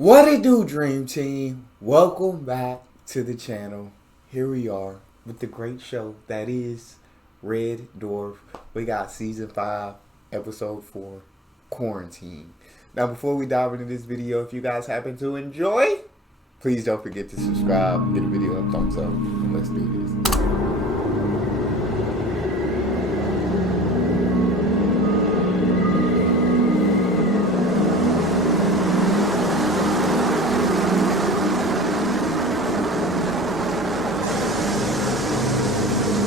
What it do, Dream Team? Welcome back to the channel. Here we are with the great show that is Red Dwarf. We got season 5, episode 4, Quarantine. Now, before we dive into this video, if you guys happen to enjoy, please don't forget to subscribe, give the video a thumbs up, and let's do this.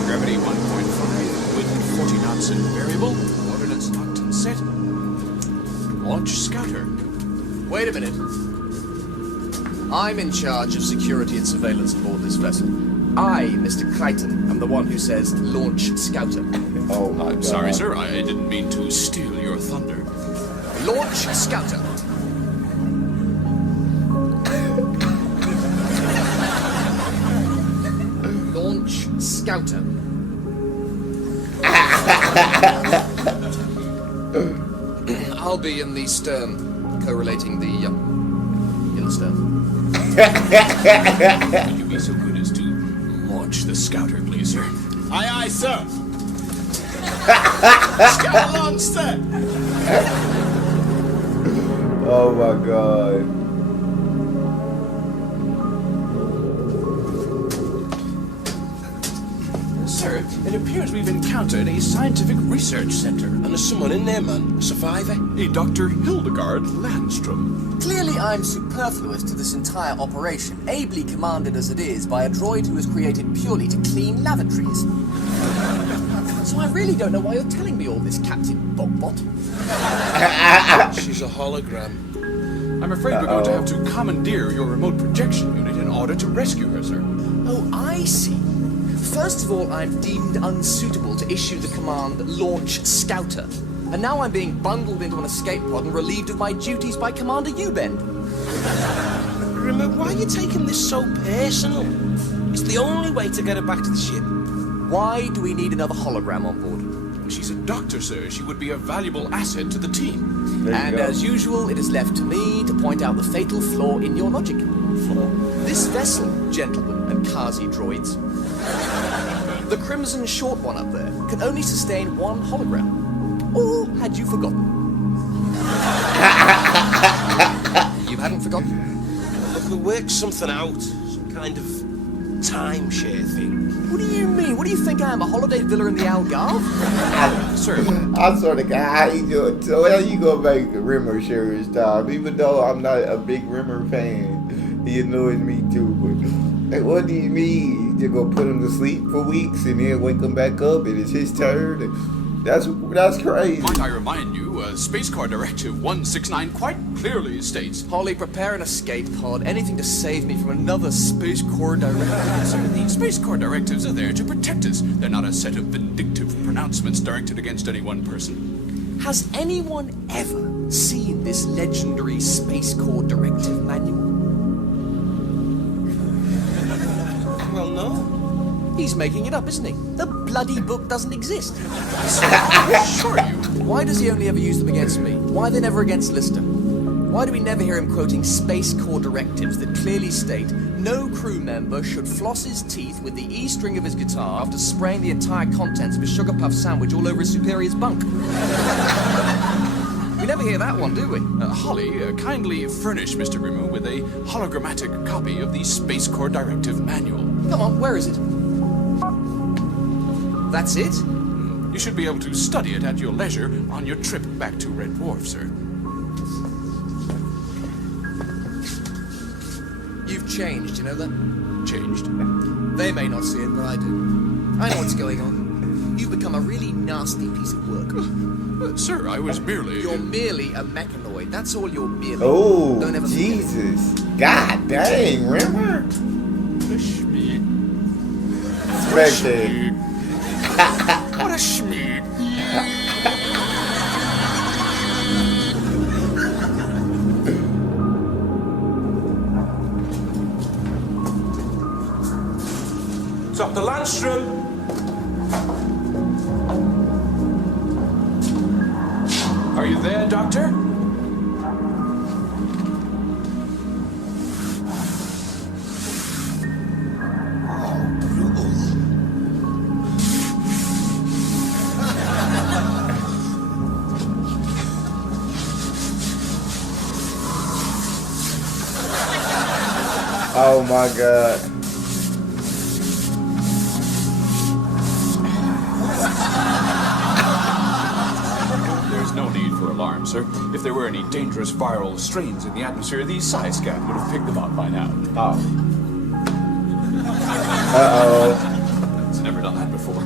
Gravity 1.5 with 40 knots and variable. Ordnance locked and set. Launch scouter. Wait a minute. I'm in charge of security and surveillance aboard this vessel. I, Mr. Crichton, am the one who says launch scouter. Oh my God. Sorry, sir. I didn't mean to steal your thunder. Launch scouter. Launch scouter. I'll be in the stern, correlating the in the stern. Would you be so good as to launch the scouter, please, sir? Aye, aye, sir. Scout launch, sir. Oh my God. Sir, it appears we've encountered a scientific research center. And there's someone in there, man. A survivor. A Dr. Hildegard Landstrom. Clearly, I'm superfluous to this entire operation, ably commanded as it is by a droid who was created purely to clean lavatories. So I really don't know why you're telling me all this, Captain Bobbot. She's a hologram. I'm afraid we're going to have to commandeer your remote projection unit in order to rescue her, sir. Oh, I see. First of all, I'm deemed unsuitable to issue the command Launch Scouter. And now I'm being bundled into an escape pod and relieved of my duties by Commander Ubend. Remember, why are you taking this so personal? It's the only way to get her back to the ship. Why do we need another hologram on board? She's a doctor, sir. She would be a valuable asset to the team. There you And go. as usual, it is left to me to point out the fatal flaw in your logic. This vessel, gentlemen and Kazi droids, the crimson short one up there, can only sustain one hologram. Or had you forgotten? You hadn't forgotten? Look, we'll work something out. Some kind of timeshare thing. What do you mean? What do you think I am, a holiday villa in the Algarve? Sir, I sort of got how you doing. So how you gonna make Rimmer share his time? Even though I'm not a big Rimmer fan, he annoys me too. But like, what do you mean? You're gonna put him to sleep for weeks and then wake him back up and it's his turn? That's crazy. might I remind you, Space Corps Directive 169 quite clearly states... Polly, prepare an escape pod. Anything to save me from another Space Corps directive. Sir, the Space Corps directives are there to protect us. They're not a set of vindictive pronouncements directed against any one person. Has anyone ever seen this legendary Space Corps directive manual? Well, no. He's making it up, isn't he? The bloody book doesn't exist. I assure you. Why does he only ever use them against me? Why are they never against Lister? Why do we never hear him quoting Space Corps directives that clearly state no crew member should floss his teeth with the E string of his guitar after spraying the entire contents of his sugar puff sandwich all over his superior's bunk? We never hear that one, do we? Holly, kindly furnish Mr. Rimmer with a hologrammatic copy of the Space Corps Directive Manual. Come on, where is it? That's it? You should be able to study it at your leisure on your trip back to Red Dwarf, sir. You've changed, you know that? Changed. They may not see it, but I do. I know what's going on. You've become a really nasty piece of work. Sir, I was merely... You're merely a mechanoid. That's all you're merely. Oh, Don't ever forget it. Jesus. God dang, Rimmer. Schmeed. Spectate. What a schmeed. Dr. Landstrom. Are you there, Doctor? Oh my god. There's no need for alarm, sir. If there were any dangerous viral strains in the atmosphere, the scan would have picked them up by now. Oh. Uh-oh. It's never done that before.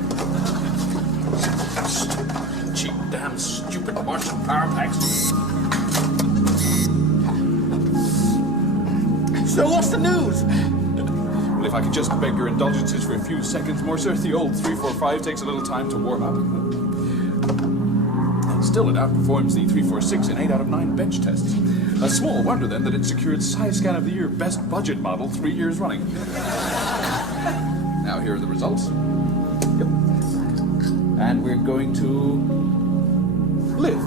Cheap, damn, stupid Martian power packs. So what's the news? Well, if I could just beg your indulgences for a few seconds more, sir, the old 345 takes a little time to warm up. And still, it outperforms the 346 in 8 out of 9 bench tests. A small wonder, then, that it secured Scan of the Year Best Budget Model 3 years running. Now, here are the results. Yep. And we're going to live.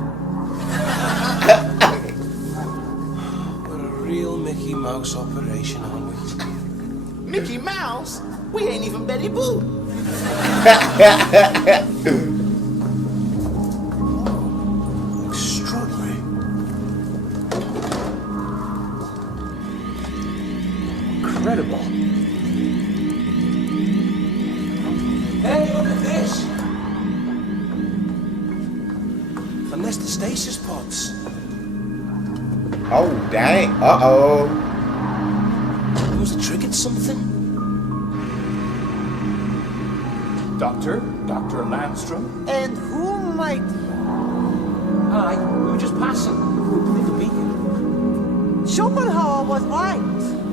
We're a real Mickey Mouse operation, aren't we? Mickey Mouse? We ain't even Betty Boo. Extraordinary. Incredible. Hey, look at this. And that's the stasis pods. Oh, dang. Uh-oh. Was it triggered something? Dr. Landstrom? And who might Hi, we were just passing. We need a beacon. Schopenhauer was right,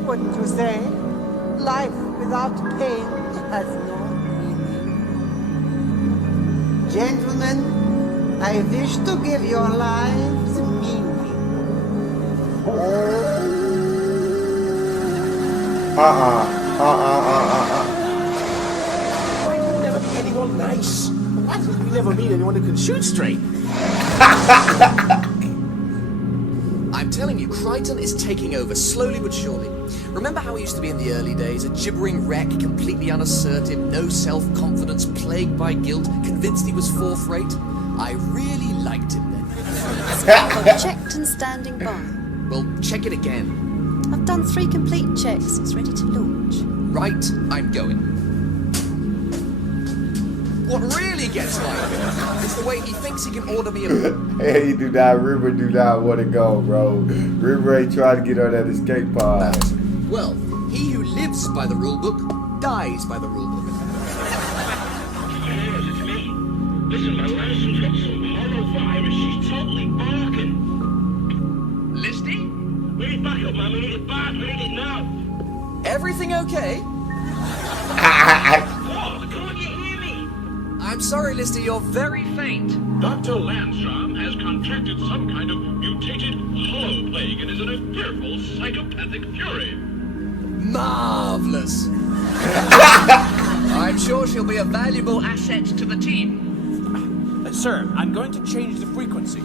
wouldn't you say? Life without pain has no meaning. Gentlemen, I wish to give your lives meaning. Why did we never meet anyone nice? Why did we never meet anyone who can shoot straight? I'm telling you, Crichton is taking over, slowly but surely. Remember how he used to be in the early days? A gibbering wreck, completely unassertive, no self-confidence, plagued by guilt, convinced he was fourth-rate? I really liked him then. I've checked and standing by. Well, check it again. I've done 3 complete checks. It's ready to launch. Right, I'm going. What really gets my goat is the way he thinks he can order me a... Hey, River do not want to go, bro. River ain't trying to get on that escape pod. Well, he who lives by the rulebook dies by the rulebook. Yes, it's me. Listen, my Lanson's got some virus. She's totally barking. Listy? We need backup, man. We need it bad. We need it now. Everything okay? What? Can't you hear me? I'm sorry, Listy, you're very faint. Dr. Landstrom has contracted some kind of mutated hollow plague and is in a fearful psychopathic fury. Marvelous. I'm sure she'll be a valuable asset to the team. Sir, I'm going to change the frequency.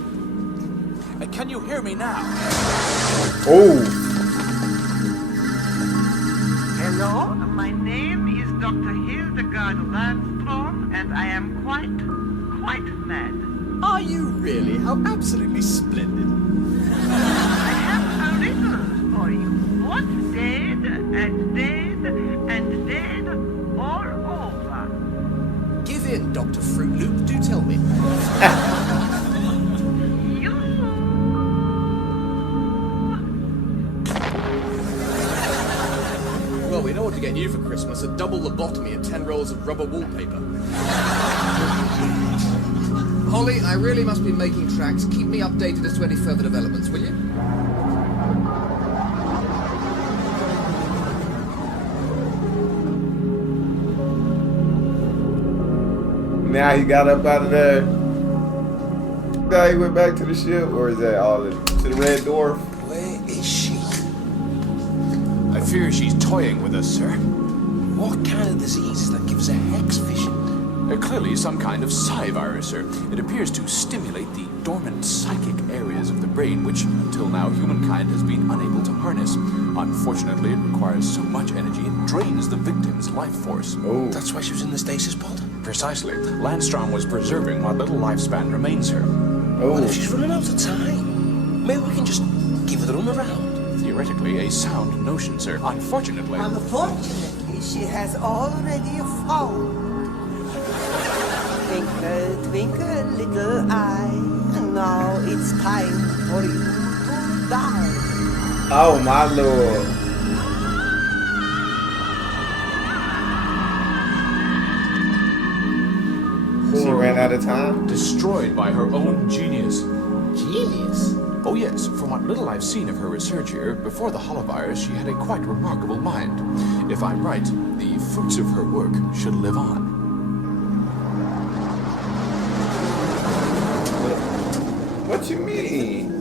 Can you hear me now? Oh. Hello, my name is Dr. Hildegard Landstrom, and I am quite mad. Are you really? How absolutely splendid. I have a riddle for you. What's dead and dead and dead all over? Give in, Dr. Fruit Loop, do tell me. You. Well, we know what to get you for Christmas, a double lobotomy and 10 rolls of rubber wallpaper. Holly, I really must be making tracks. Keep me updated as to any further developments, will you? Now he got up out of there. Now he went back to the ship, or is that all to the Red Dwarf? Where is she? I fear she's toying with us, sir. What kind of disease is that gives a hex vision? Clearly some kind of psi virus, sir. It appears to stimulate the dormant psychic areas of the brain, which until now humankind has been unable to harness. Unfortunately, it requires so much energy it drains the victim's life force. Oh. That's why she was in the stasis pod? Precisely. Landstrom was preserving what little lifespan remains her. Oh. What if she's running out of time? Maybe we can just give her the run around. theoretically a sound notion, sir. Unfortunately... Unfortunately, she has already fallen. Twinkle, twinkle, little eye. Now it's time for you to die. Oh my lord. She ran out of time? Destroyed by her own genius. Genius? Oh yes, from what little I've seen of her research here, before the holovirus she had a quite remarkable mind. If I'm right, the fruits of her work should live on. What you mean?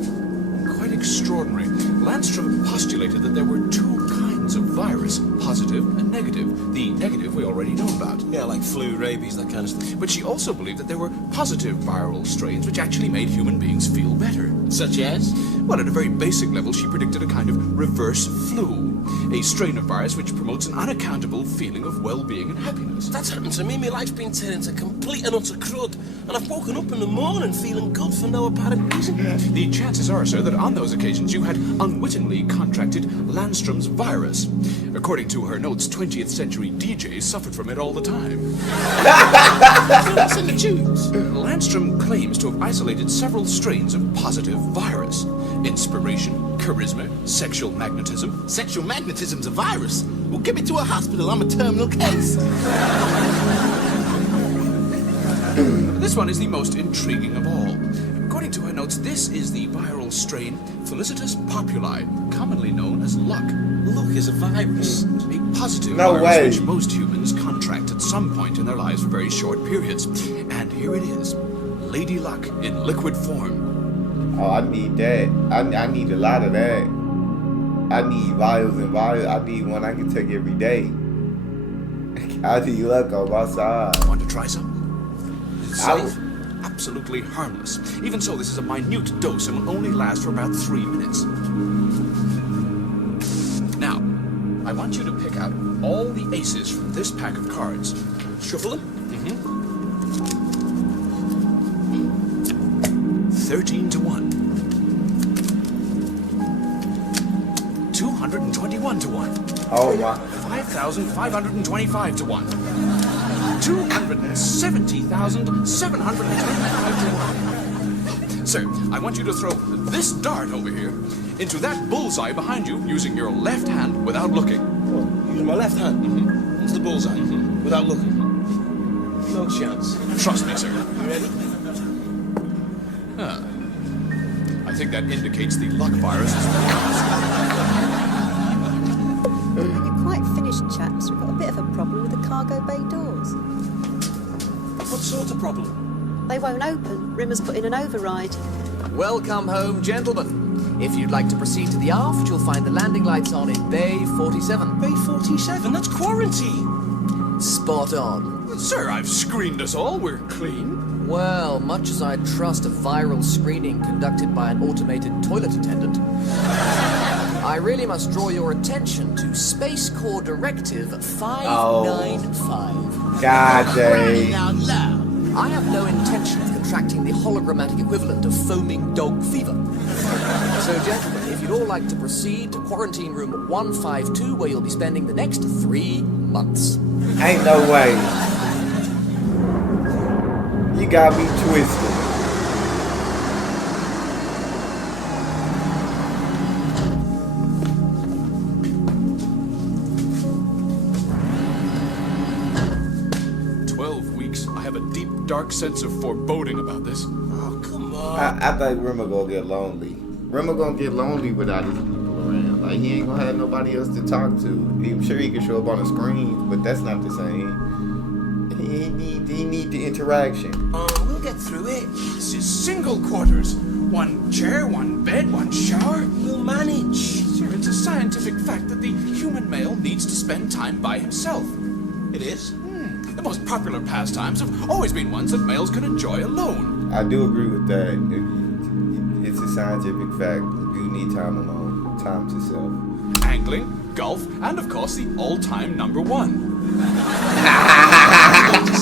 Quite extraordinary. Landstrom postulated that there were two kinds of virus, positive and negative. The negative we already know about. Yeah, like flu, rabies, that kind of stuff. But she also believed that there were positive viral strains which actually made human beings feel better. Such as? Well, at a very basic level, she predicted a kind of reverse flu. A strain of virus which promotes an unaccountable feeling of well-being and happiness. That's happened to me. My life's been turned into complete and utter crud. And I've woken up in the morning feeling good for no apparent reason. The chances are, sir, that on those occasions you had unwittingly contracted Landstrom's virus. According to her notes, 20th century DJs suffered from it all the time. What's in the tubes? Landstrom claims to have isolated several strains of positive virus. Inspiration, charisma, sexual magnetism. Sexual magnetism's a virus. Well, get me to a hospital. I'm a terminal case. This one is the most intriguing of all. According to her notes, this is the viral strain Felicitas populi, commonly known as luck. Luck is a virus. A positive No virus way. which most humans contract at some point in their lives for very short periods. And here it is, Lady Luck in liquid form. Oh, I need that. I need a lot of that. I need vials and vials. I need one I can take every day. I need luck on my side. Want to try some? It's safe, absolutely harmless. Even so, this is a minute dose and will only last for about 3 minutes. Now, I want you to pick out all the aces from this pack of cards. Shuffle them? 13 to 1. 221 to 1. Oh my. 5,525 to 1. 270,725 to 1. Sir, I want you to throw this dart over here into that bullseye behind you using your left hand without looking. Oh, using my left hand? Into the bullseye? Without looking? No chance. Trust me, sir. You ready? I think that indicates the luck virus is When you're quite finished, chaps, we've got a bit of a problem with the cargo bay doors. What sort of problem? They won't open. Rimmer's put in an override. Welcome home, gentlemen. If you'd like to proceed to the aft, you'll find the landing lights on in Bay 47. Bay 47? That's quarantine. Spot on. Sir, I've screened us all. We're clean. Well, much as I trust a viral screening conducted by an automated toilet attendant, I really must draw your attention to Space Corps Directive 595. God dang. Out loud. I have no intention of contracting the hologrammatic equivalent of foaming dog fever. So, gentlemen, if you'd all like to proceed to quarantine room 152, where you'll be spending the next 3 months. Ain't no way. You got me twisted. Dark sense of foreboding about this. Oh, come on. I think Rimmer gonna get lonely. Rimmer gonna get lonely without his people around. Like, he ain't gonna have nobody else to talk to. I'm sure he can show up on the screen, but that's not the same. He need the interaction. We'll get through it. This is single quarters. One chair, one bed, one shower. We'll manage. Sir, it's a scientific fact that the human male needs to spend time by himself. It is? The most popular pastimes have always been ones that males can enjoy alone. I do agree with that. It's a scientific fact. You need time alone, time to self. Angling, golf, and of course the all-time #1.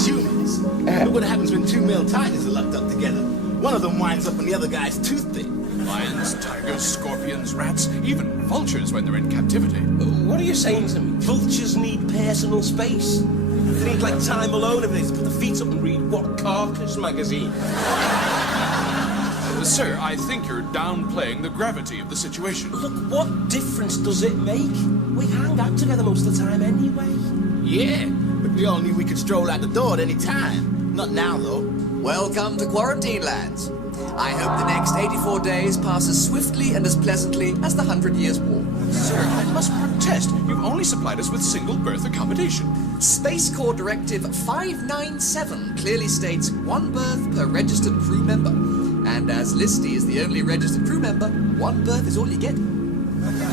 Humans. Look what happens when two male tigers are locked up together. One of them winds up on the other guy's toothpick. Lions, tigers, scorpions, rats, even vultures when they're in captivity. What are you saying to me? Vultures need personal space. They need like time alone if they put their feet up and read What Carcass magazine. Sir, I think you're downplaying the gravity of the situation. Look, what difference does it make? We hang out together most of the time anyway. Yeah, but we all knew we could stroll out the door at any time. Not now, though. Welcome to Quarantine Lands. I hope the next 84 days pass as swiftly and as pleasantly as the 100 Years' War. Sir, I must protest. You've only supplied us with single-berth accommodation. Space Corps Directive 597 clearly states 1 berth per registered crew member. And as Listy is the only registered crew member, 1 berth is all you get.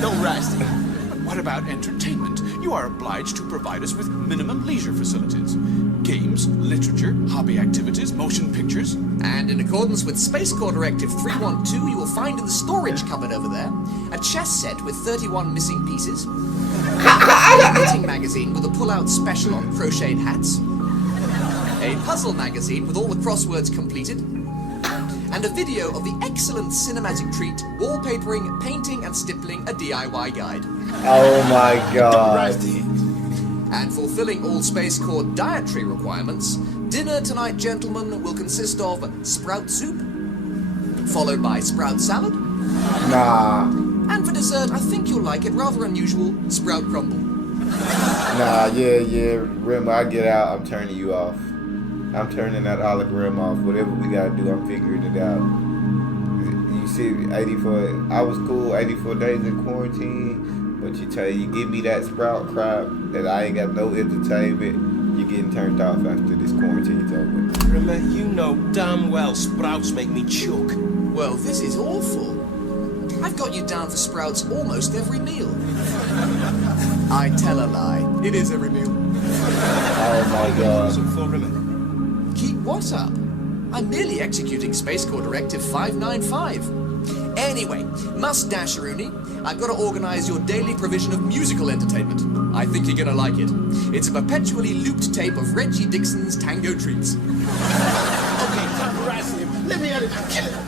Don't rest. But what about entertainment? You are obliged to provide us with minimum leisure facilities. Games, literature, hobby activities, motion pictures. And in accordance with Space Corps Directive 312, you will find in the storage cupboard over there a chess set with 31 missing pieces, a knitting magazine with a pull-out special on crocheted hats, a puzzle magazine with all the crosswords completed, and a video of the excellent cinematic treat, wallpapering, painting, and stippling a DIY guide. Oh my god. And fulfilling all Space Corps dietary requirements, dinner tonight, gentlemen, will consist of sprout soup, followed by sprout salad. Nah. And for dessert, I think you'll like it, rather unusual, sprout crumble. Nah, yeah. Remember, I get out, I'm turning you off. I'm turning that hologram off. Whatever we gotta do, I'm figuring it out. You see, 84, I was cool 84 days in quarantine, but you give me that sprout crap that I ain't got no entertainment, you're getting turned off after this quarantine's over. Remember, you know damn well sprouts make me choke. Well, this is awful. I've got you down for sprouts almost every meal. I tell a lie. It is every meal. Oh my god. Keep what up? I'm merely executing Space Corps Directive 595. Anyway, Mustache-Rooney, I've got to organize your daily provision of musical entertainment. I think you're gonna like it. It's a perpetually looped tape of Reggie Dixon's Tango Treats. Okay, time to harass him. Let me out of here. Kill him.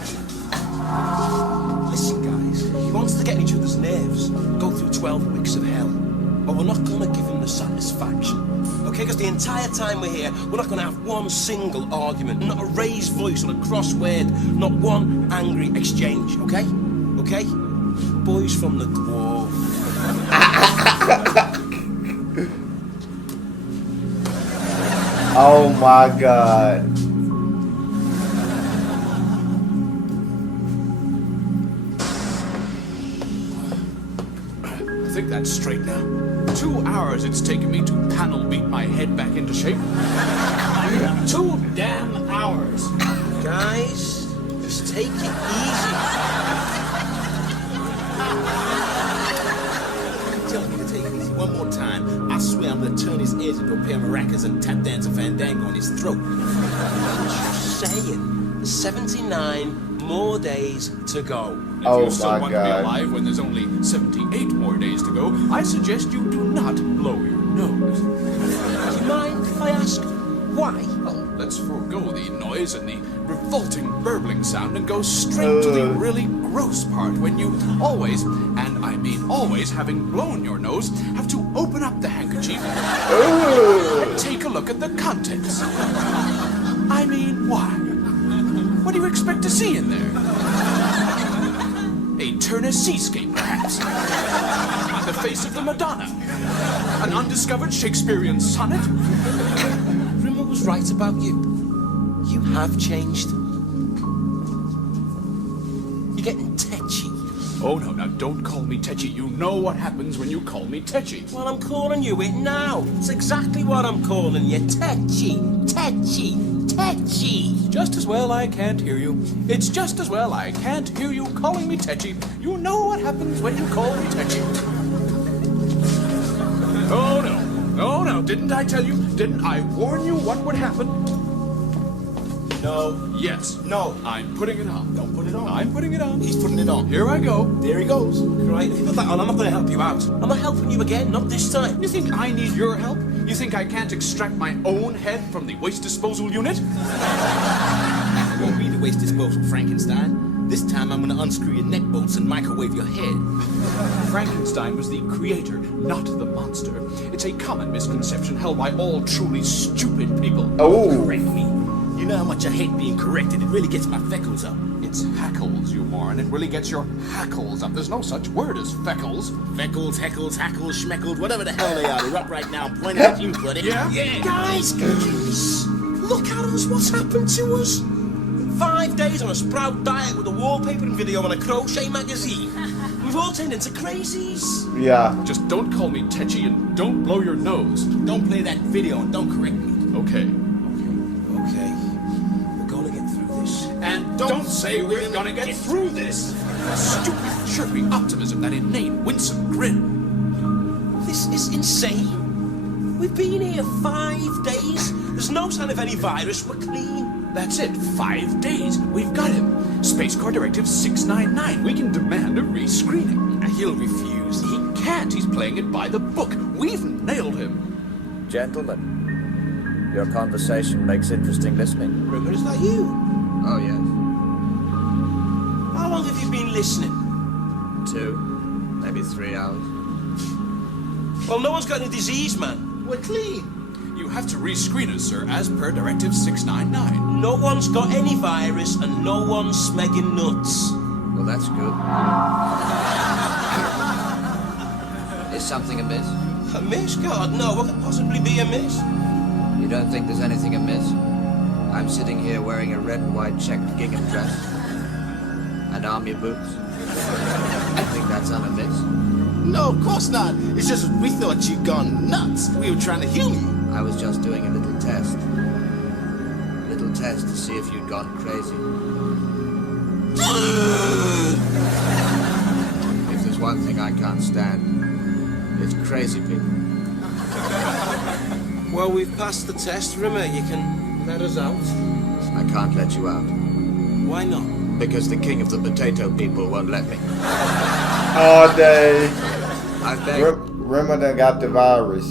Listen, guys, he wants to get on each other's nerves, go through 12 weeks of hell. But we're not gonna give him the satisfaction. Okay, because the entire time we're here, we're not gonna have one single argument, not a raised voice or a crossword, not one angry exchange, okay? Okay? Boys from the Dwarf. Oh my god. I think that's straight now. 2 hours it's taken me to panel beat my head back into shape. 2 damn hours. Guys, just take it easy. I'm telling you to take it easy one more time. I swear I'm gonna turn his ears into a pair of maracas and tap dance a fandango on his throat. Just saying. 79 more days to go. If Oh you still my want to be God. alive when there's only 78 more days to go, I suggest you do not blow your nose. Do you mind if I ask why? Well, let's forego the noise and the revolting burbling sound and go straight to the really gross part when you always, and I mean always, having blown your nose, have to open up the handkerchief and take a look at the contents. I mean, why? What do you expect to see in there? A Turner seascape, perhaps? The face of the Madonna? An undiscovered Shakespearean sonnet? Rimmer was right about you. You have changed. You're getting tetchy. Oh, no, now don't call me Tetchy. You know what happens when you call me Tetchy. Well, I'm calling you it now. It's exactly what I'm calling you. Tetchy. Tetchy. Tetchy. Just as well I can't hear you. It's just as well I can't hear you calling me Tetchy. You know what happens when you call me Tetchy. Oh, no. Oh, no. Didn't I tell you? Didn't I warn you what would happen? No. Yes. No. I'm putting it on. Don't put it on. I'm putting it on. He's putting it on. Here I go. There he goes. Right, if you put that on, I'm not going to help you out. I'm not helping you again, not this time. You think I need your help? You think I can't extract my own head from the waste disposal unit? It won't be the waste disposal, Frankenstein. This time I'm gonna unscrew your neck bolts and microwave your head. Frankenstein was the creator, not the monster. It's a common misconception held by all truly stupid people. Oh. Correct me. You know how much I hate being corrected. It really gets my freckles up. It's hackles, you moron. It really gets your hackles up. There's no such word as feckles. Feckles, heckles, hackles, schmeckles, whatever the hell they are. They're up right now. I'm pointing at you, buddy. Yeah? Yeah. Guys, look at us. What's happened to us? 5 days on a sprout diet with a wallpapering video and a crochet magazine. We've all turned into crazies. Yeah. Just don't call me Tetchy and don't blow your nose. Don't play that video and don't correct me. Okay. Okay. We're gonna get through this. And don't say we're gonna get through this. That stupid, chirpy optimism, that inane, winsome grin. This is insane. We've been here 5 days. There's no sign of any virus. We're clean. That's it. 5 days. We've got him. Space Corps Directive 699. We can demand a rescreening. He'll refuse. He can't. He's playing it by the book. We've nailed him. Gentlemen, your conversation makes interesting listening. Rimmer, is that you? Oh, yes. How long have you been listening? 2, maybe 3 hours. Well, no one's got any disease, man. We're clean. You have to rescreen us, sir, as per Directive 699. No one's got any virus and no one's smegging nuts. Well, that's good. Is something amiss? Amiss? God, no. What could possibly be amiss? You don't think there's anything amiss? I'm sitting here wearing a red and white checked gingham dress and army boots. I think that's unamiss. No, of course not. It's just we thought you'd gone nuts. We were trying to heal you. I was just doing a little test. A little test to see if you'd gone crazy. If there's one thing I can't stand, it's crazy people. Well, we've passed the test, Rimmer. You can let us out. I can't let you out. Why not? Because the king of the potato people won't let me. All day. I begged. Rimmer done got the virus.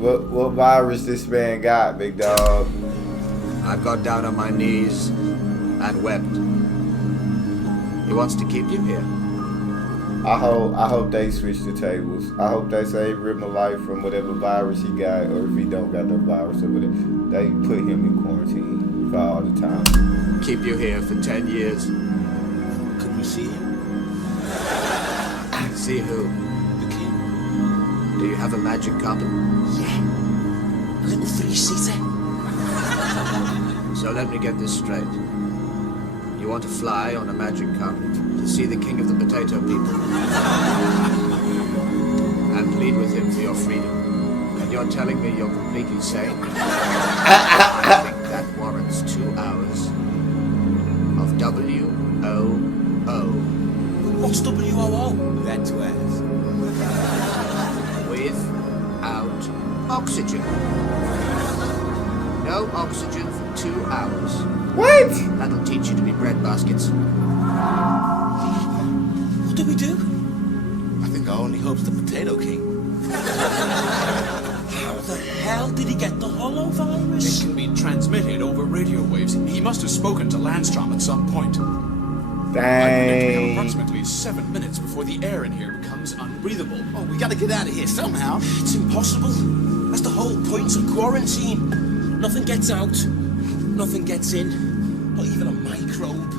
What virus this man got, big dog? I've got down on my knees and wept. He wants to keep you here. I hope they switch the tables. I hope they save Rimmer life from whatever virus he got, or if he don't got no virus or whatever, they put him in quarantine for all the time. Keep you here for 10 years. Could we see him? See who? The king? Do you have a magic carpet? Yeah. A little three-seater. So let me get this straight. You want to fly on a magic carpet to see the king of the potato people and plead with him for your freedom. And you're telling me you're completely sane? I think that warrants 2 hours of WOO. What's WOO? That's what. Without oxygen. No oxygen for 2 hours. What? That'll teach you to be bread baskets. What do we do? I think our only hope's the Potato King. How the hell did he get the hollow It virus? can be transmitted over radio waves. He must have spoken to Landstrom at some point. I predict we have Dang. approximately 7 minutes before the air in here becomes unbreathable. Oh, we gotta get out of here somehow. It's impossible. That's the whole point of quarantine. Nothing gets out. Nothing gets in. Not even a microbe.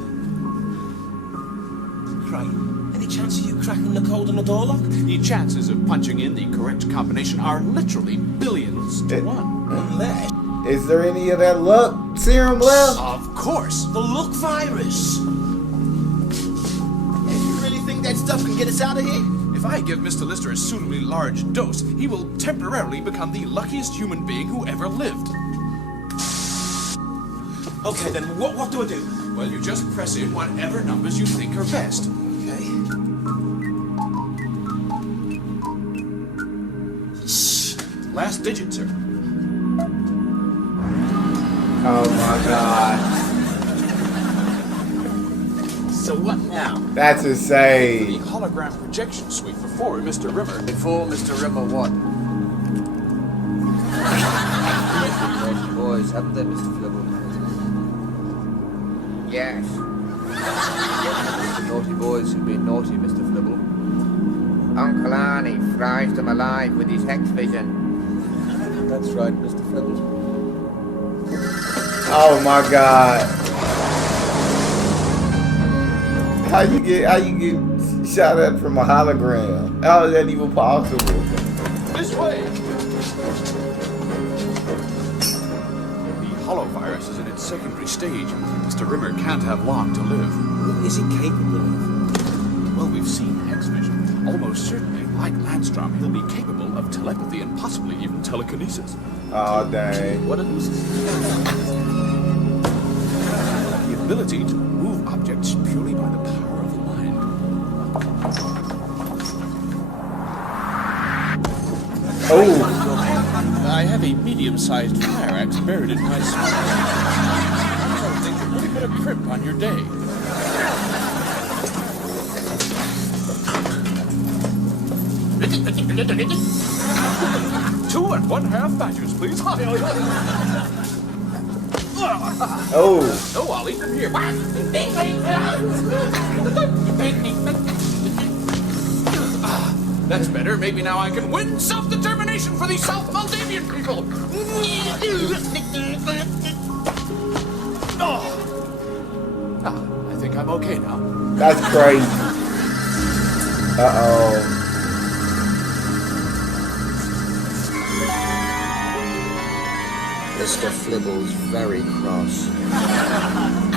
Right. Any chance of you cracking the code on the door lock? The chances of punching in the correct combination are literally billions to 1. Unless Is there any of that luck serum left? Of course. the luck virus. Hey, you really think that stuff can get us out of here? If I give Mr. Lister a suitably large dose, he will temporarily become the luckiest human being who ever lived. Okay, then what do I do? Well, you just press in whatever numbers you think are best. Okay. Last digit, sir. Oh my god. So what now? That's The insane. hologram projection suite before Mr. Rimmer. Before Mr. Rimmer what? Boys, haven't they, Mr. Flibble? Yes. The naughty boys who've been naughty, Mr. Flibble. Uncle Arnie fries them alive with his hex vision. That's right, Mr. Flibble. Oh my God! How you get shot at from a hologram? How is that even possible? This way! The holovirus is in its secondary stage. Mr. Rimmer can't have long to live. What is he capable of? Well, we've seen Hex Vision. Almost certainly, like Landstrom, he'll be capable of telepathy and possibly even telekinesis. Oh, dang. What is the ability to move objects purely by the power of the mind. Oh! I have a medium-sized fire axe buried in my spine. I think you really put a crimp on your day. 2 1/2 badgers, please. Oh! No, Ollie, come here. That's better. Maybe now I can win self-determination for the South Moldavian people. I think I'm okay now. That's crazy. Uh-oh. Mr. Flibble's very cross.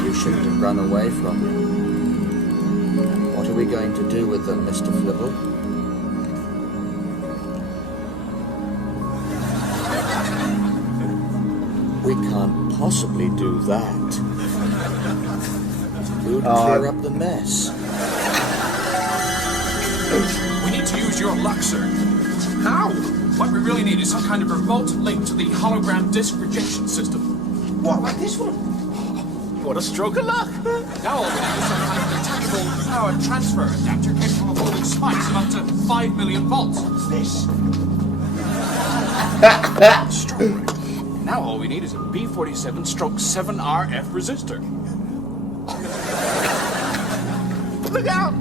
You shouldn't have run away from him. What are we going to do with them, Mr. Flibble? We can't possibly do that. Who'd clear up the mess? We need to use your luck, sir. How? What we really need is some kind of remote link to the hologram disk rejection system. What, like this one? What a stroke of luck! Now all we need is some kind of detachable power transfer adapter capable of holding spikes of up to 5 million volts. What's this? Extraordinary. Now all we need is a B47/7RF resistor. Look out!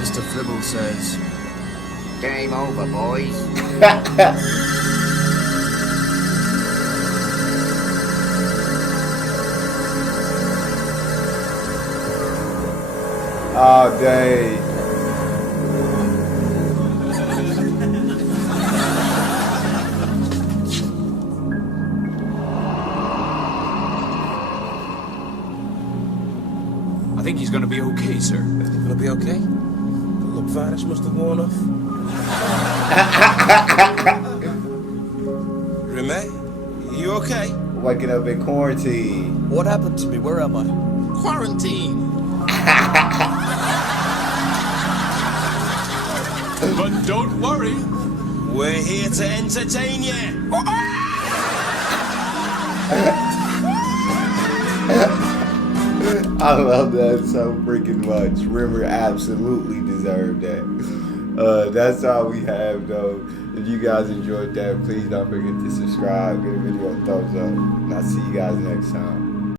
Mr. Flibble says, game over, boys. Oh, dang. I think he's gonna be okay, sir. Gonna be okay? The look virus must have worn off. Remy, you okay? Waking up in quarantine. What happened to me? Where am I? Quarantine. But don't worry. We're here to entertain you. I love that so freaking much. Rimmer absolutely deserved that. That's all we have, though. If you guys enjoyed that, please don't forget to subscribe, give the video a thumbs up, and I'll see you guys next time.